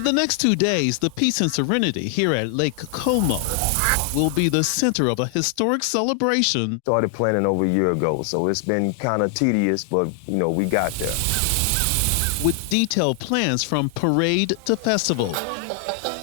In the next 2 days, the peace and serenity here at Lake Como will be the center of a historic celebration. Started planning over a year ago, so it's been kind of tedious, but we got there. With detailed plans from parade to festival.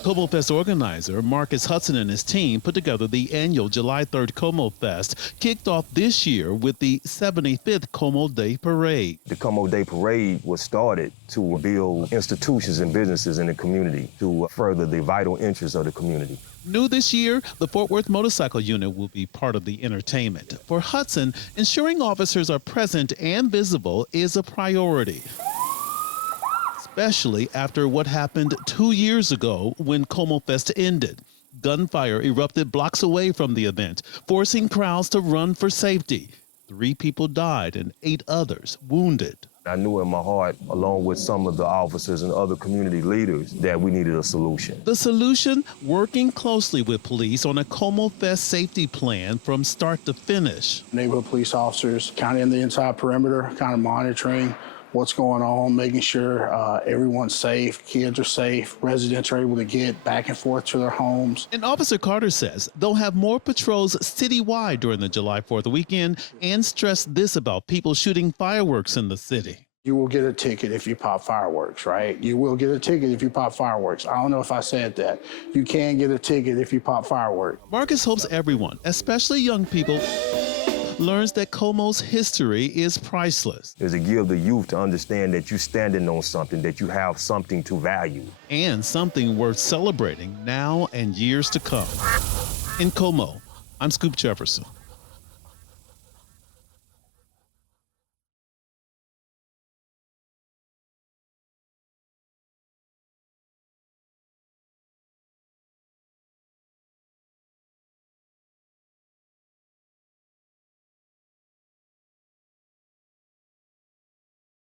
Como Fest organizer Marcus Hudson and his team put together the annual July 3rd Como Fest, kicked off this year with the 75th Como Day Parade. The Como Day Parade was started to build institutions and businesses in the community to further the vital interests of the community. New this year, the Fort Worth Motorcycle Unit will be part of the entertainment. For Hudson, ensuring officers are present and visible is a priority, especially after what happened 2 years ago when Como Fest ended. Gunfire erupted blocks away from the event, forcing crowds to run for safety. 3 people died and 8 others wounded. I knew in my heart, along with some of the officers and other community leaders, that we needed a solution. The solution? Working closely with police on a Como Fest safety plan from start to finish. Neighborhood police officers kind of in the inside perimeter, kind of monitoring what's going on, making sure everyone's safe, kids are safe, residents are able to get back and forth to their homes. And Officer Carter says they'll have more patrols citywide during the July 4th weekend and stressed this about people shooting fireworks in the city. You will get a ticket if you pop fireworks, right? You will get a ticket if you pop fireworks. I don't know if I said that. You can get a ticket if you pop fireworks. Marcus hopes everyone, especially young people, learns that Como's history is priceless. Is to give the youth to understand that you're standing on something, that you have something to value. And something worth celebrating now and years to come. In Como, I'm Scoop Jefferson.